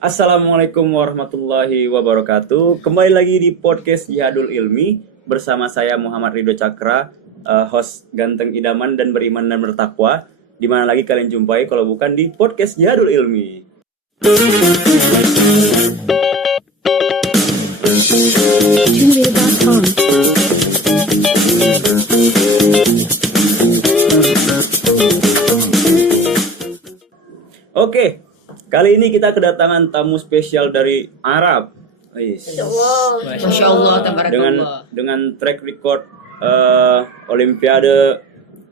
Assalamualaikum warahmatullahi wabarakatuh. Kembali lagi di podcast Jihadul Ilmi bersama saya Muhammad Ridho Cakra, host ganteng idaman dan beriman dan bertakwa. Di mana lagi kalian jumpai kalau bukan di podcast Jihadul Ilmi. Oke, kali ini kita kedatangan tamu spesial dari Arab. Masya Allah, tabarakallah. Dengan track record Olimpiade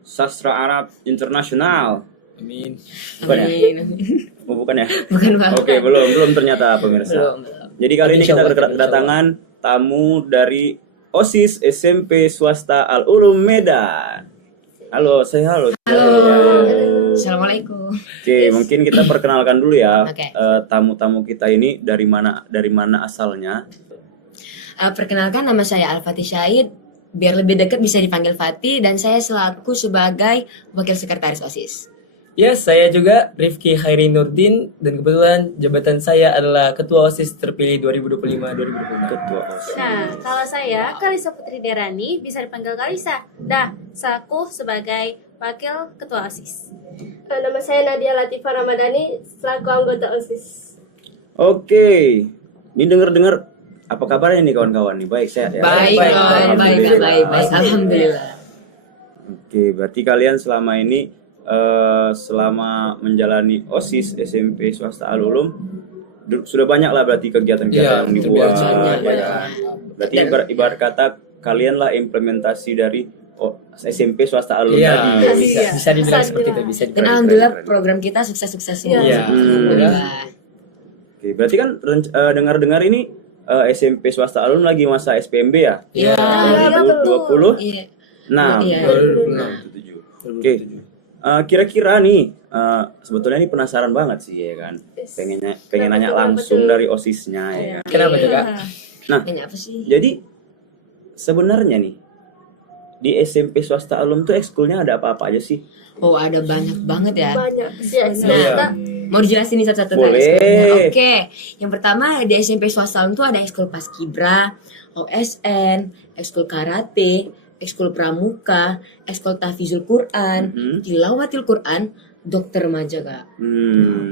Sastra Arab Internasional. Amin. Bukan ya? Amin. Oh, bukan ya? Bukan Pak. Oke, belum ternyata pemirsa. Belum. Jadi kali ini kita Insyaallah. kedatangan tamu dari OSIS SMP Swasta Al Ulum Medan. Halo, saya halo. Assalamualaikum. Oke, mungkin kita perkenalkan dulu ya. Oke. Tamu-tamu kita ini dari mana asalnya. Perkenalkan, nama saya Al-Fatih Syahid. Biar lebih dekat bisa dipanggil Fatih, dan saya selaku sebagai wakil sekretaris OSIS. Ya, saya juga Rifki Khairi Nurdin, dan kebetulan jabatan saya adalah Ketua OSIS terpilih 2025-2026. Ketua OSIS. Nah, kalau saya Kalisa Putri Derani, bisa dipanggil Kalisa. Selaku sebagai Wakil Ketua OSIS. Nama saya Nadia Latifah Ramadhani, selaku anggota OSIS. Oke, ini dengar apa kabarnya nih kawan-kawan nih? Baik, sehat ya? Baik. Alhamdulillah. Oke, berarti kalian selama ini selama menjalani OSIS SMP Swasta Al Ulum sudah banyak lah berarti kegiatan-kegiatan yang dibuat. banyak. Ya kan? Berarti ibarat kata kalian lah implementasi dari SMP Swasta Al Ulum Iya, tadi. bisa dibilang seperti itu, bisa Dan dibilang. alhamdulillah program kita sukses-sukses semua. Iya. Alhamdulillah. Oke, berarti kan dengar-dengar ini SMP Swasta Al Ulum lagi masa SPMB ya? Iya. 2020. Iya. Nah, Iya. 2027. Oke. Kira-kira nih sebetulnya ini penasaran banget sih ya kan. Pengen nanya langsung dari OSISnya ya kan. Kenapa tuh, Kak? Nah, Ini apa sih? jadi sebenarnya nih di SMP Swasta Al Ulum tuh ekskulnya ada apa-apa aja sih? Oh, ada banyak banget ya. Banyak. Nah, mau dijelasin nih satu-satu Kak, Boleh. ekskulnya. Oke, yang pertama di SMP Swasta itu ada ekskul Paskibra, OSN, ekskul Karate, ekskul Pramuka, ekskul Tahfizul Quran, Tilawatil Quran, dokter remaja Kak.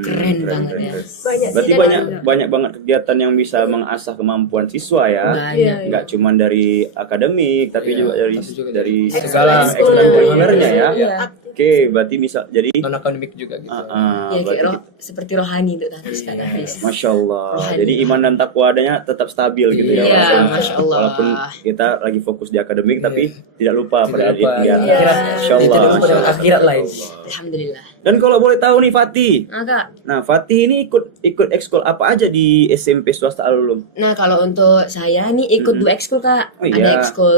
Keren banget ya. Banyak Berarti sih, banyak banget kegiatan yang bisa mengasah kemampuan siswa ya. Banyak. Nggak cuma dari akademik tapi Iya, juga tapi juga dari segala ekstrakurikulernya ya. Iya. Oke, berarti bisa jadi Non akademik juga gitu. Ya berarti kayak seperti rohani itu tahfiz Kak, tahfiz. Masya Allah. Rohani. Jadi iman dan takwadanya tetap stabil gitu ya. Iya, Masya Allah. Walaupun kita lagi fokus di akademik tapi tidak lupa Tidak pada lupa. kegiatan. Iya. Masya Allah. Itu lupa dengan akhirat lain. Alhamdulillah. Dan kalau boleh tahu nih Fatih. Nah Kak, Nah, Fatih ini ikut ekskul apa aja di SMP Swasta Al Ulum? nah kalau untuk saya nih ikut dua ekskul Kak. Oh, iya. Ada ekskul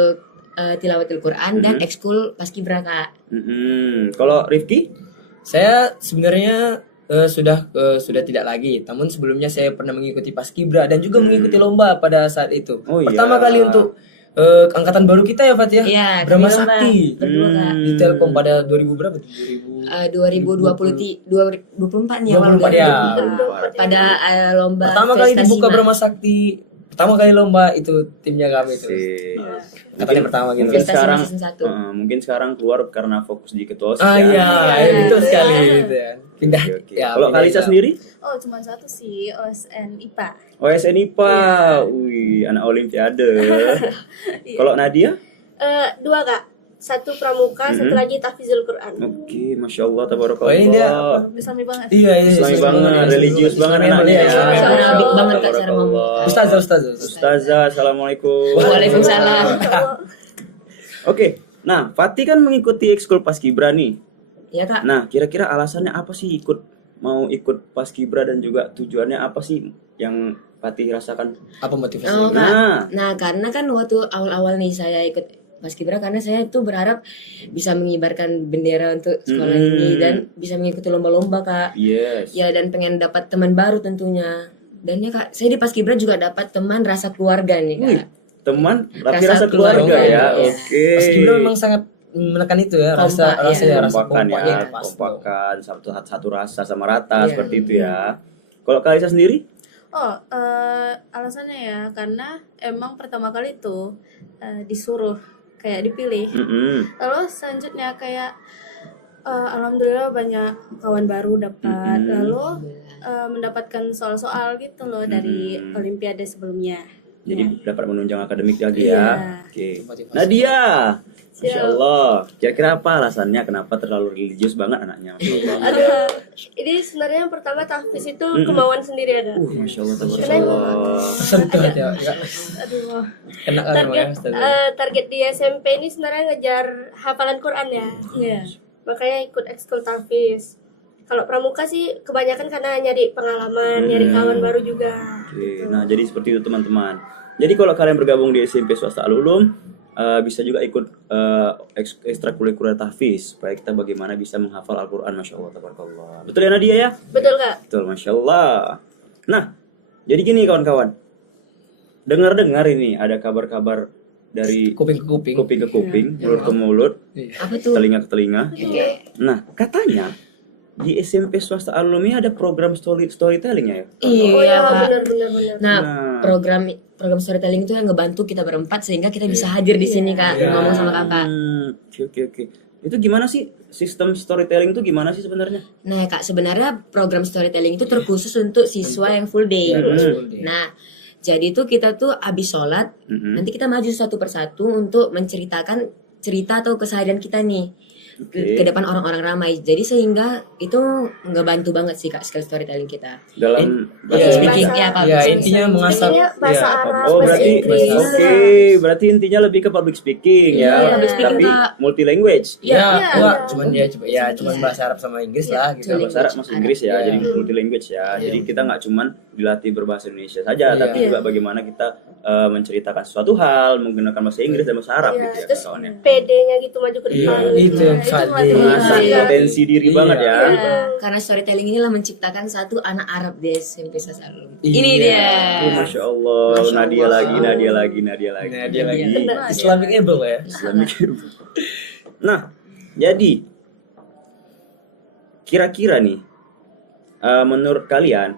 Tilawatil Quran dan ekskul Paskibra Kak. Kalau Rifki? Saya sebenarnya sudah tidak lagi. Namun sebelumnya saya pernah mengikuti Paskibra dan juga mengikuti lomba pada saat itu. Oh, Pertama iya. kali untuk angkatan baru kita ya, Fat ya. Iya, Brahma kami lomba Sakti. berdua Kak. Di Telkom pada 2000 berapa tuh? 2024 nih awal 24 ya. pada lomba Pertama kali Festa dibuka Sima. Brahma Sakti. Pertama kali lomba itu timnya kami itu. Angkatan yang pertama gitu. Mungkin Festa sekarang Sima season 1. mungkin sekarang keluar karena fokus di ketua OSIS Ah ya. iya, betul sekali gitu ya. Pindah. Oke. Ya, Kalau pindah Kalisa ya. sendiri? Oh, cuma satu sih, OSN IPA. OSN IPA. Wih, anak Olimpiade. Kalau Nadia? Dua Kak, satu Pramuka, satu lagi Tahfizul Quran. Oke, Masya Allah, tabarakallah. Oh, ini dia. Islami banget. Iya, Islami banget, religius banget anaknya ya. Islami banget, Kak, cara ngomong. Ustazah. Ustazah, Assalamualaikum. Waalaikumsalam. Oke, nah Fatih kan mengikuti ekskul Paskibra nih. Ya Kak. Nah, kira-kira alasannya apa sih mau ikut Paskibra dan juga tujuannya apa sih yang Fatih rasakan? Apa motivasinya? Oh, Kak. Nah. Nah, karena kan waktu awal-awal nih saya ikut Paskibra, karena saya tuh berharap bisa mengibarkan bendera untuk sekolah ini dan bisa mengikuti lomba-lomba Kak. Yes. Ya, dan pengen dapat teman baru tentunya. Dan ya Kak, saya di Paskibra juga dapat teman rasa keluarga nih Kak. Wih, teman tapi Rasa rasa keluarga keluarga, ya. ya. Oke. Paskibra memang sangat menekan itu ya, rasa Kompak, rasa ya. ya, rasa Kompakan kompak ya, pas. kompakan satu rasa sama rata Iya. seperti itu ya. Kalau Kalisa sendiri? Alasannya ya karena emang pertama kali tuh disuruh kayak dipilih. Lalu selanjutnya kayak alhamdulillah banyak kawan baru dapat. Lalu mendapatkan soal-soal gitu loh dari olimpiade sebelumnya. Jadi dapat menunjang akademik lagi Iya. ya. Oke. Nadia, Masya Allah. Kira-kira apa alasannya kenapa terlalu religius banget anaknya? Masya Allah. Aduh, ini sebenarnya yang pertama tahfiz itu kemauan sendiri ada. Masya Allah, tabarakallah. Sentuh aja ya. Aduh, Kena kan target ya Ustaz. target di SMP ini sebenarnya ngejar hafalan Quran ya. Iya. Makanya ikut ekskul tahfiz. Kalau pramuka sih kebanyakan karena nyari pengalaman, nyari kawan baru juga. Oke, nah jadi seperti itu teman-teman. Jadi kalau kalian bergabung di SMP swasta Al-Ulum, bisa juga ikut ekstrakurikuler tahfiz supaya kita bagaimana bisa menghafal Al-Quran. Masya Allah, tabarakallah. Betul ya Nadia ya? Betul Kak? Betul, Masya Allah. Nah, jadi gini kawan-kawan. Dengar-dengar ini ada kabar-kabar dari Kuping ke kuping. kuping ke kuping, mulut ke mulut, Apa tuh? telinga ke telinga. Oke. Nah, katanya di SMP swasta Al-Ulum ini ada program storytelling ya? Iya, Oh iya, Pak. benar. Nah, Nah. program storytelling itu yang ngebantu kita berempat sehingga kita bisa hadir di sini Kak, ngomong sama Kakak. Oke. Itu gimana sih sistem storytelling itu gimana sih sebenarnya? Nah, Kak, sebenarnya program storytelling itu terkhusus untuk siswa yang full day. Nah, jadi tuh kita tuh habis sholat, nanti kita maju satu persatu untuk menceritakan cerita atau keseharian kita nih ke depan orang-orang ramai. Jadi sehingga itu ngebantu banget sih Kak skill storytelling kita. Dalam Iya. Speaking ya Pak. Ya, intinya mengasah Intinya bahasa ya, Arab, Oh bahasa berarti Inggris. oke, berarti intinya lebih ke public speaking Iya, ya, public speaking, tapi Kak. multi language. Ya, Iya. cuman bahasa Arab sama Inggris lah gitu. Bahasa Arab masuk Inggris ya, Iya. jadi multi language ya. Jadi kita nggak cuman dilatih berbahasa Indonesia saja, Iya. tapi juga bagaimana kita menceritakan suatu hal menggunakan bahasa Inggris dan bahasa Arab Iya, gitu ya terus kawannya. PD-nya gitu maju ke depan. Iya, itu yang Itu sadis. Mengasah Iya. potensi diri Iya. banget ya. Karena storytelling inilah menciptakan satu anak Arab di SMP Sasalum. Iya. Ini dia. Masya Allah, Masya Nadia Allah. lagi. Nah, dia lagi Islamic able ya. Islamic. Nah, jadi kira-kira nih, menurut kalian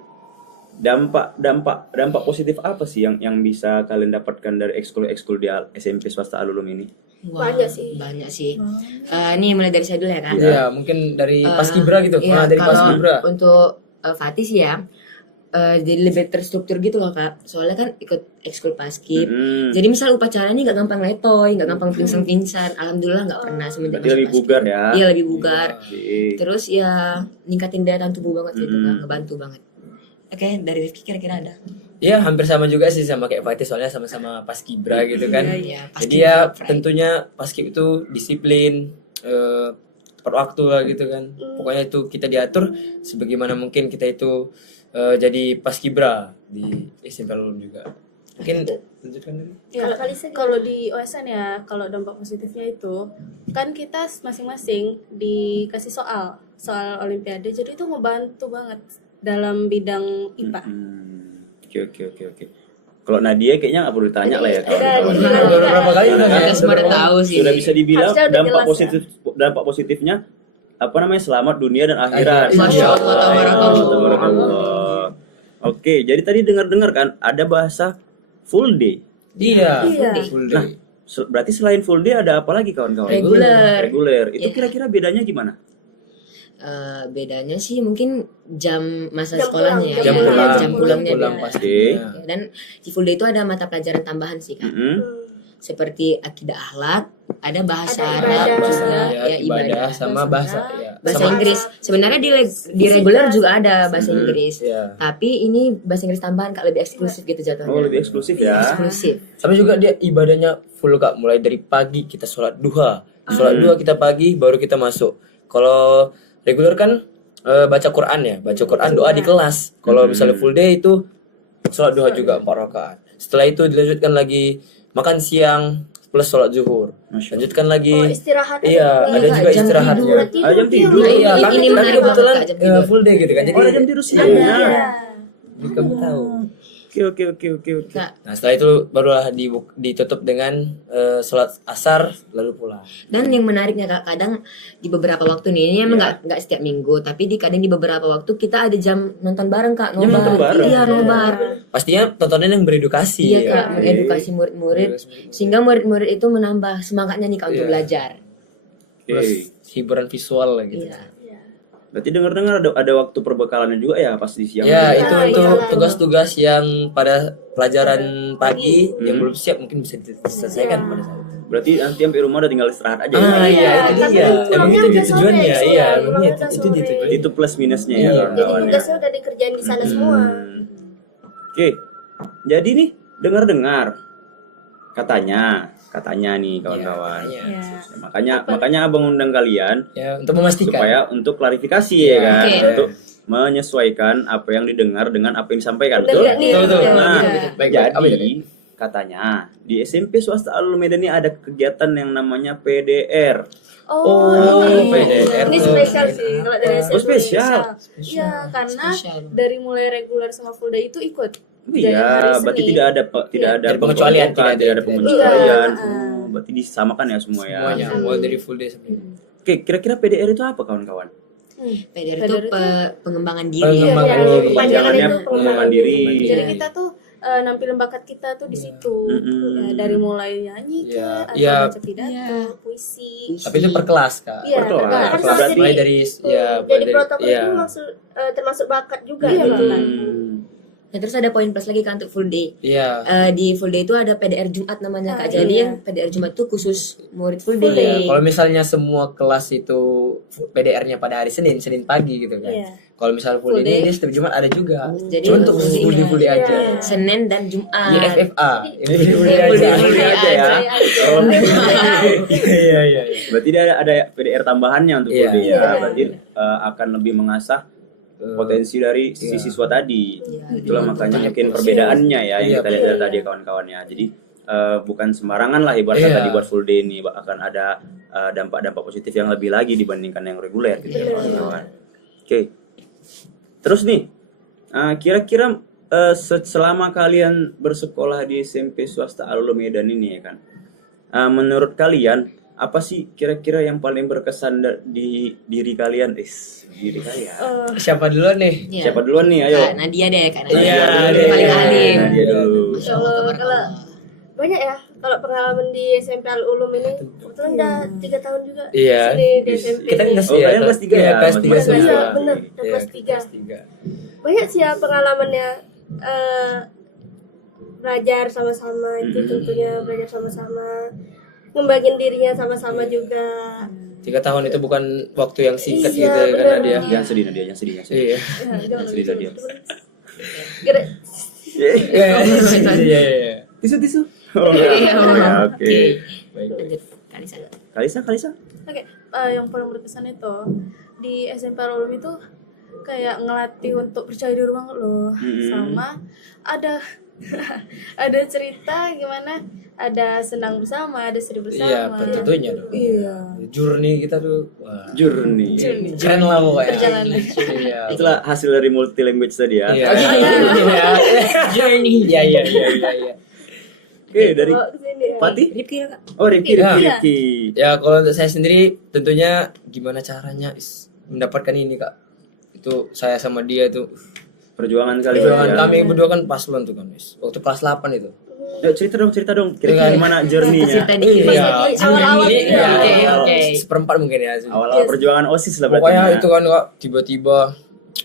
dampak positif apa sih yang bisa kalian dapatkan dari ekskul di SMP swasta Al-Ulum ini? Wah, Banyak sih. Banyak sih. Nih mulai dari saya dulu ya Kak. Iya, mungkin dari Paskibra gitu. Iya, Dari kalau Paskibra. untuk Fatih sih ya, jadi lebih terstruktur gitu loh Kak. Soalnya kan ikut ekskul paskib. Jadi misal upacaranya nggak gampang letoy, nggak gampang pingsan-pingsan. Alhamdulillah nggak pernah semenjak Berarti masuk lebih paskib. bugar ya. Iya lebih bugar. Oke. Terus ya ningkatin daya tahan tubuh banget gitu kan, ngebantu banget. Oke, dari Rifki kira-kira ada? Ya, hampir sama juga sih sama kayak Fatih, soalnya sama-sama Paskibra gitu kan. Iya, Jadi Paskib ya Pride. tentunya Paskib itu disiplin, tepat waktu lah gitu kan. Pokoknya itu kita diatur sebagaimana mungkin kita itu jadi Paskibra di SMP Al-Ulum juga. Mungkin lanjutkan dulu. Ya, kalau di OSN ya, kalau dampak positifnya itu kan kita masing-masing dikasih soal olimpiade, jadi itu ngebantu banget dalam bidang IPA. Oke. Kalau Nadia kayaknya nggak perlu ditanya lah ya. Udah, Udah berapa kali udah Kita ya? semua udah tahu sih. Sudah bisa dibilang Harusnya udah dampak jelas ya. dampak positifnya apa namanya, selamat dunia dan akhirat. Masya Allah, tabarakallah. Tabarakallah. Oke, jadi tadi dengar kan ada bahasa full day. Iya, Iya. full Nah, day. berarti selain full day ada apa lagi kawan-kawan? Reguler. Reguler. Itu Iya. kira-kira bedanya gimana? Bedanya sih mungkin jam masa Jam sekolahnya pulang. ya. Jam pulangnya pulang beda. pastinya. Ya, dan di full day itu ada mata pelajaran tambahan sih Kak. Seperti akidah akhlak, ada bahasa Ada Arab ibadah. juga, Ya, ibadah sama bahasa ya. bahasa Sama- Inggris. Sebenarnya di reguler juga ada bahasa Inggris. Ya. Tapi ini bahasa Inggris tambahan Kak, lebih eksklusif gitu jatuhnya. Oh, lebih eksklusif ya. Eksklusif. Sama juga dia ibadahnya full Kak, mulai dari pagi kita sholat duha. Sholat duha kita pagi baru kita masuk. Kalau reguler kan baca Quran ya, baca Quran doa di kelas. Kalau misalnya full day itu sholat duha juga 4 rakaat. Setelah itu dilanjutkan lagi makan siang plus sholat zuhur. Masya Allah. Lanjutkan lagi. Oh, istirahat. Iya, ada Kak, juga jam istirahat. tidur. Ah, jam tidur. Nah, Iya, ini kami menarik banget, kebetulan Kak, jam tidur. full day gitu kan. Jadi Oh, ada jam tidur siangnya. jadi kami tahu. Oke. Kak. Nah setelah itu barulah ditutup dengan sholat asar lalu pulang. Dan yang menariknya Kak, kadang di beberapa waktu nih, ini emang nggak setiap minggu, tapi kadang di beberapa waktu kita ada jam nonton bareng Kak, Jam nonton bareng? Iya, nobar. Pastinya tontonan yang beredukasi. Iya ya. Kak, mengedukasi murid-murid sehingga murid-murid itu menambah semangatnya nih Kak untuk Iya. belajar. Plus Oke. hiburan visual lah gitu. Iya. Berarti dengar-dengar ada waktu perbekalannya juga ya pas di siang. Ya hari? itu Iya, untuk iya. tugas-tugas yang pada pelajaran pagi yang belum siap mungkin bisa diselesaikan pada saat itu. Berarti nanti sampai rumah udah tinggal istirahat aja. Ah ya? iya itu tapi dia. pulangnya Emang itu udah dia tujuannya. sore, Iya, pulangnya emang udah itu sore. dia tujuannya. Itu plus minusnya ya Iya. Jadi kawan-kawan ya. tugasnya udah dikerjain di sana semua. Oke. Jadi nih dengar-dengar katanya nih kawan-kawan. Iya. Ya. Makanya Abang undang kalian Ya untuk memastikan. supaya untuk klarifikasi ya kan, Oke. untuk menyesuaikan apa yang didengar dengan apa yang disampaikan. Betul Betul? nggak nih? Betul. Nah, Baik, apa jadi itu? katanya di SMP swasta Al Medan ini ada kegiatan yang namanya PDR. Oh, PDR Ini tuh. spesial sih kalau dari SMP. Oh, spesial. Iya, karena Spesial. dari mulai reguler sama full day itu ikut. Iya, Dari hari berarti Senin. tidak ada Dari pengecualian, penggelombokan, tidak ada tidak pengecualian. Iya. Oh, berarti disamakan ya semua ya. Semuanya mulai dari full day sampai. Oke, kira-kira PDR itu apa kawan-kawan? PDR itu PDR itu pengembangan diri. Pengembangan Iya, diri. kepanjangannya Jangannya itu pengembangan diri. Jadi kita tuh nampilin bakat kita tuh di situ. Mm-mm. Ya, dari mulai nyanyi Iya, atau iya. baca pidato, Iya. puisi. Tapi itu per kelas kak. Iya, Per kelas. per kelas. Berarti- Mulai dari ya Jadi mulai dari protokol ya. itu termasuk bakat juga Iya, gitu. Hmm. Nah, terus ada poin plus lagi kan untuk full day. Iya. Di full day itu ada PDR Jumat namanya Kak. Jadi iya. yang PDR Jumat itu khusus murid full Full day. Ya, kalau misalnya semua kelas itu PDR-nya pada hari Senin pagi gitu kan. Iya. Kalau misalnya full Full day, day. dia setiap Jumat ada juga. Jadi Cuma untuk khusus full day. full day aja. Iya. Senin dan Jumat. Di FFA. Ini full day Full day, aja. full day aja ya. aja. Iya iya. Berarti ada PDR tambahannya untuk Iya. full day ya. Iya. Berarti akan lebih mengasah potensi dari si siswa tadi. Itulah makanya mungkin perbedaannya ya yang Iya, kita lihat dari tadi kawan-kawannya. Jadi bukan sembarangan lah ibaratnya Iya. tadi buat full day ini akan ada dampak-dampak positif yang lebih lagi dibandingkan yang reguler gitu ya kawan-kawan. Oke. Terus nih kira-kira selama kalian bersekolah di SMP swasta Al Medan ini ya kan. Menurut kalian apa sih kira-kira yang paling berkesan di diri kalian? Diri kalian. Siapa duluan nih? Iya. Siapa duluan nih? Ayo. Kak Nadia deh, Kak Nadia. Iya, Yang paling Nadia. alim. Nadia dulu. Masya Allah, Kalau tabarakallah. banyak ya kalau pengalaman di SMP Al Ulum ini kebetulan udah 3 tahun juga Iya. di SMP. Kita kelas Oh, kalian kelas 3 ya? Kelas Masih 3 kelas semua. tiga. Iya, bener. Iya, Kelas 3. kelas 3. Banyak sih ya pengalamannya belajar sama-sama itu tentunya belajar sama-sama ngembangin dirinya sama-sama juga. 3 tahun itu bukan waktu yang singkat Iya, gitu bener. karena dia. Yang sedih Nadia, yang sedih. Iya. Ya, jangan Sedih Nadia. Gara- Iya iya. Tisu. Iya, Oke. Baik. Lanjut, Kalisa. Kalisa. Oke, yang paling berkesan itu di SMP Al-Ulum itu kayak ngelatih untuk percaya diri banget loh. Sama ada ada cerita gimana, ada senang bersama, ada sedih bersama. Iya, tentunya dong. Iya. Journey kita tuh wah, Journey. keren lah pokoknya. Perjalanan. Iya. Itulah hasil dari multi language tadi ya. Iya. Journey. Iya iya iya iya. Oke, dari bawa ke sini ya. Pati. Rifki ya, Kak. Oh, Rifki. Iya. Rifki. Ya kalau untuk saya sendiri tentunya gimana caranya mendapatkan ini kak. Itu saya sama dia tuh. Perjuangan kali Perjuangan ya. kami berdua kan paslon tuh kan guys. Waktu kelas 8 itu. Yuk, cerita dong. Kira-kira gimana journey-nya? Cerita dikit. Iya. Di awal-awal Ini gitu. ya, Oke. seperempat mungkin ya. Awal-awal perjuangan OSIS lah berarti. Pokoknya ya. itu kan kak tiba-tiba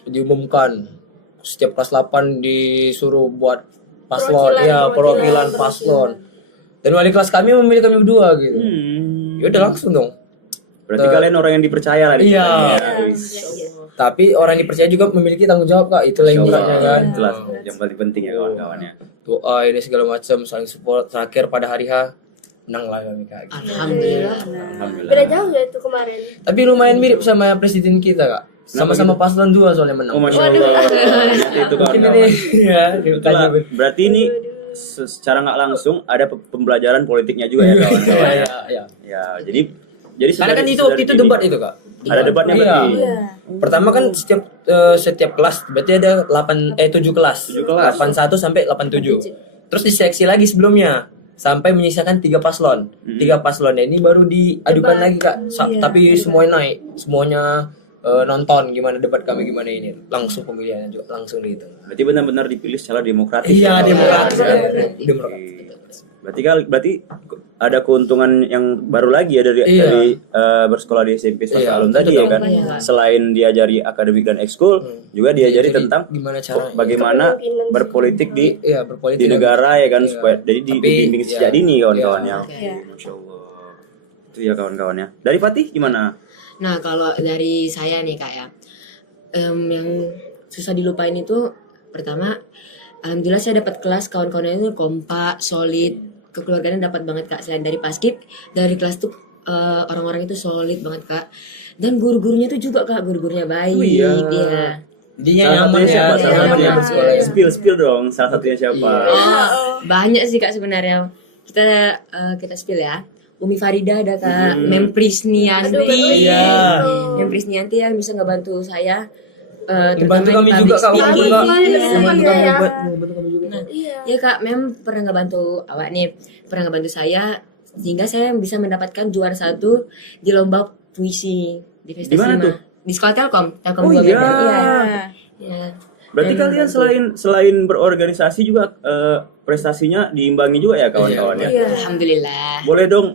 diumumkan setiap kelas 8 disuruh buat paslon, perwakilan paslon. Dan wali kelas kami memilih kami berdua gitu. Ya udah langsung dong. Berarti kalian orang yang dipercaya lah. Iya. Wis. Tapi orang yang dipercaya juga memiliki tanggung jawab kak. Itulah yang beratnya kan. Itulah yang paling penting ya kawan-kawannya. Doa ini segala macam saling support. Terakhir pada hari H menang lah kami kak. Alhamdulillah. Alhamdulillah. Beda jauh ya itu kemarin. Tapi lumayan mirip sama presiden kita kak. Sama-sama paslon 2 soalnya menang. Oh, Masya Allah. Itu Mungkin kawan-kawan. ini ya Itulah, berarti ini secara nggak langsung ada pembelajaran politiknya juga ya kawan-kawan. ya. Ya, jadi Karena kan itu waktu itu debat itu kak. Ada debatnya Iya. berarti. Iya. Pertama kan setiap kelas berarti ada 7 kelas. 7 kelas. 81 sampai 87. Terus diseleksi lagi sebelumnya sampai menyisakan 3 paslon. 3 paslon ini baru diadukan lagi Kak. Tapi semuanya naik, semuanya nonton gimana debat kami gimana ini. Langsung pemilihannya juga langsung gitu. Berarti benar-benar dipilih secara demokratis. Iya, ya? demokratis. Oke. Demokratis. Berarti ada keuntungan yang baru lagi ya dari Iya. bersekolah di SMP swasta Iya, alum tadi betul. ya kan. Iya. Selain diajari akademik dan ekskul, juga diajari Jadi, tentang gimana caranya. bagaimana berpolitik di Berpolitik di negara ya kan, Iya. supaya jadi Tapi, dibimbing sejak iya. dini kawan-kawan ya. Oke. Iya. Masya Allah. Itu ya kawan-kawannya. Dari Fatih gimana? Nah, kalau dari saya nih Kak ya, yang susah dilupain itu pertama, alhamdulillah saya dapat kelas kawan-kawannya itu kompak, solid, kekeluargaan dapat banget Kak. Selain dari paskib, dari kelas tuh orang-orang itu solid banget Kak. Dan guru-gurunya tuh juga Kak, guru-gurunya baik. Oh, iya. Iya. Jadinya Salah nyaman satunya ya, siapa? Iya, Salah satunya nyaman. bersekolah ya. Spill dong. Salah satunya siapa? Banyak sih Kak sebenarnya. Kita spill ya. Umi Farida ada Kak, Mempris Nianti. Iya. Mempris Nianti yang bisa ngebantu saya. Bantu kami public juga Kak. speaking. Bantu kami. Iya. Bantu kami Iya. bantu kami juga. Iya. Ya Kak, pernah ngebantu awak nih, pernah ngebantu saya sehingga saya bisa mendapatkan juara 1 di lomba puisi di Festa Di mana Sima. tuh? Di sekolah Telkom, Telkom Oh 2 iya. Medan. Iya. Iya. Berarti Dan kalian membantu. selain berorganisasi juga prestasinya diimbangi juga ya kawan-kawan ya. Iya. Alhamdulillah. Boleh dong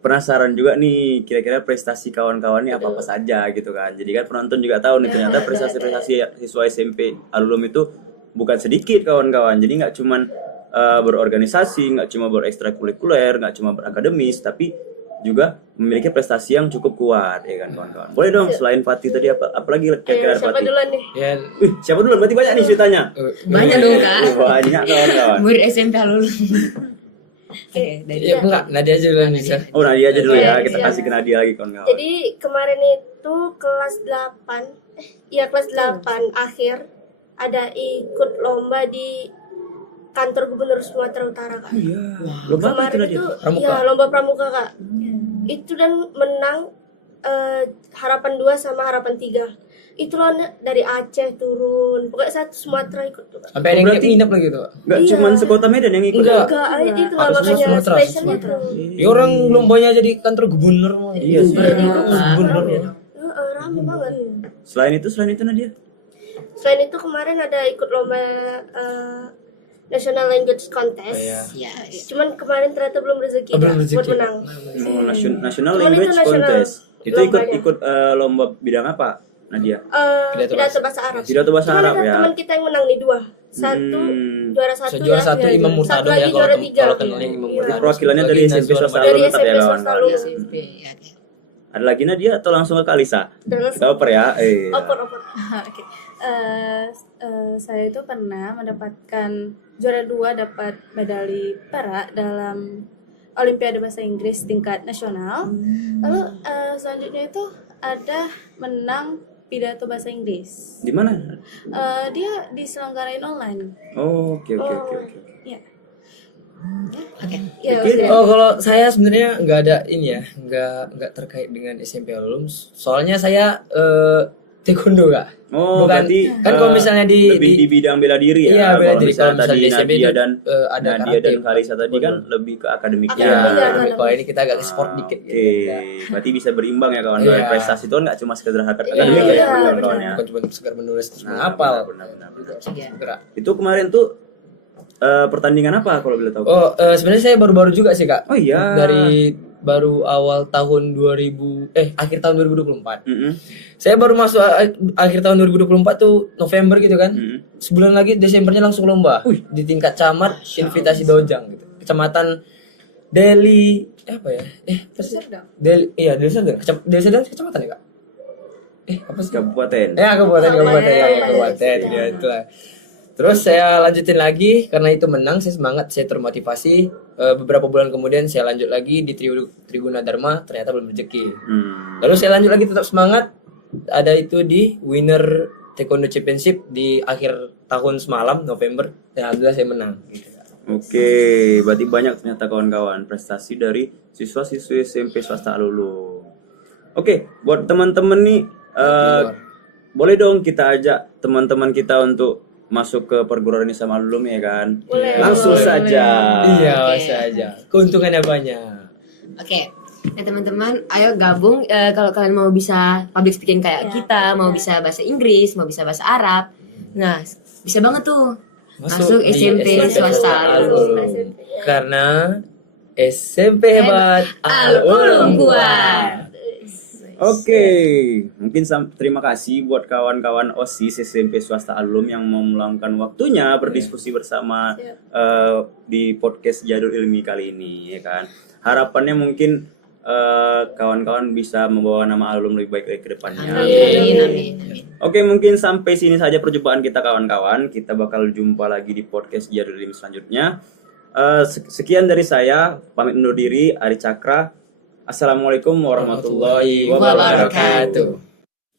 penasaran juga nih kira-kira prestasi kawan-kawan ini apa-apa saja gitu kan. Jadi kan penonton juga tahu nih ternyata prestasi-prestasi siswa SMP Alulum itu bukan sedikit kawan-kawan. Jadi nggak cuman berorganisasi, nggak cuma berekstrakurikuler, nggak cuma berakademis, tapi juga memiliki prestasi yang cukup kuat ya kan kawan-kawan. Boleh dong selain Fatih tadi apalagi kira-kira Siapa Fatih? duluan nih? Ya, Siapa dulu? Berarti banyak nih ceritanya. Banyak dong Kak. Banyak kawan-kawan. Murid SMP Alul. Oke, dari ya enggak, Nadia aja dulu bisa. Oh Nadia aja dulu ya, Iya, kita iya. kasih ke Nadia lagi kawan-kawan. Jadi kemarin itu kelas 8 kelas 8 akhir ada ikut lomba di kantor gubernur Sumatera Utara Kak. Lomba apa itu Kemarin Nadia? itu Pramuka. ya lomba pramuka Kak. Itu dan menang harapan 2 sama harapan 3. Itu loh dari Aceh turun, pokoknya satu Sumatera ikut tuh Kak. Sampai ada yang Berarti- nginep lagi tuh. Nggak Iya. cuma sekota Medan yang ikut. Enggak. Enggak, itu lah Harus makanya Sumatera, spesial Sumatera. itu. Ya orang lombanya jadi kantor gubernur. Iya sih. Gubernur. Rame banget. Selain itu Nadia? Selain itu kemarin ada ikut lomba National Language Contest. Iya. ya. Cuman kemarin ternyata belum rezeki, Oh, belum Kak, rezeki. buat menang. Oh, National Cuman Language itu national Contest. Itu lombanya. ikut lomba bidang apa Nadia? Pidato Pidato bahasa Arab. Pidato bahasa Cuman Arab ada ya. teman kita yang menang nih 2. Satu juara 1 Juara satu ya. Imam Satu Murtado lagi ya juara 3. kalau kenalnya Imam Iya. Murtado. Perwakilannya dari Lagi SMP swasta Dari alum tetap ya SMP kawan-kawan. swasta alum. SMP ya. Ada lagi Nadia atau langsung ke Kalisa? Terus Kita oper ya. opor. Oke. Saya itu pernah mendapatkan juara 2, dapat medali perak dalam Olimpiade Bahasa Inggris tingkat nasional. Lalu selanjutnya itu ada menang pidato bahasa Inggris. Di mana? Dia diselenggarain online. Oh, oke. Ya. Oke. Ya, Dikit. udah. Oh, kalau saya sebenarnya nggak ada ini ya, nggak terkait dengan SMP Alum. Soalnya saya taekwondo Kak. Oh, Bukan, berarti kan kalau misalnya lebih di bidang bela diri ya. Iya, bela Kalau diri. misalnya Kalau tadi misalnya di SMP Nadia itu, dan ada Nadia karate. dan Kalisa tadi kan lebih ke akademiknya. Iya, Ya, iya. kalau ini kita agak ke sport dikit Oke, gitu. berarti bisa berimbang ya kawan-kawan. Iya. Prestasi itu kan nggak cuma sekedar Iya, akademik ya iya, kawan-kawan ya. Bukan cuma sekedar menulis terus Nah, menghafal. benar. Gerak. Itu kemarin tuh pertandingan apa kalau boleh tahu? Oh, sebenarnya saya baru-baru juga sih Kak. Oh iya. Dari baru awal tahun 2000 akhir tahun 2024. Mm-mm. Saya baru masuk akhir tahun 2024 tuh November gitu kan. Mm-mm. Sebulan lagi Desembernya langsung lomba. Di tingkat camat invitasi Dojang gitu. Kecamatan Deli apa ya? Apa sih? Deli Serdang. Deli Serdang kecamatan ya, Kak? Apa sih? Kabupaten. Kabupaten ya, Iya, kabupaten ya itulah. Terus saya lanjutin lagi karena itu menang, saya semangat, saya termotivasi. Beberapa bulan kemudian saya lanjut lagi di Tribuna Dharma, ternyata belum rezeki. Lalu saya lanjut lagi tetap semangat. Ada itu di Winner Taekwondo Championship di akhir tahun semalam November, dan alhamdulillah saya menang. Oke, berarti banyak ternyata kawan-kawan prestasi dari siswa-siswi SMP swasta Alulu. Oke, buat teman-teman nih, boleh dong kita ajak teman-teman kita untuk masuk ke perguruan ini sama alum ya kan? Boleh. Langsung saja. Iya, Oke. bisa aja. Keuntungannya banyak. Oke. Nah teman-teman, ayo gabung kalau kalian mau bisa public speaking kayak kita, mau bisa bahasa Inggris, mau bisa bahasa Arab. Nah, bisa banget tuh masuk di SMP swasta Alulum. Karena SMP hebat, Alulum kuat. Oke, mungkin terima kasih buat kawan-kawan OSIS SMP Swasta Alum yang mau meluangkan waktunya berdiskusi bersama di podcast Jadul Ilmi kali ini, ya kan. Harapannya mungkin kawan-kawan bisa membawa nama Alum lebih baik lagi ke depannya. Amin. Oke, mungkin sampai sini saja perjumpaan kita kawan-kawan. Kita bakal jumpa lagi di podcast Jadul Ilmi selanjutnya. Sekian dari saya, pamit undur diri, Ari Cakra. Assalamualaikum warahmatullahi wabarakatuh.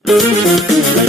wabarakatuh.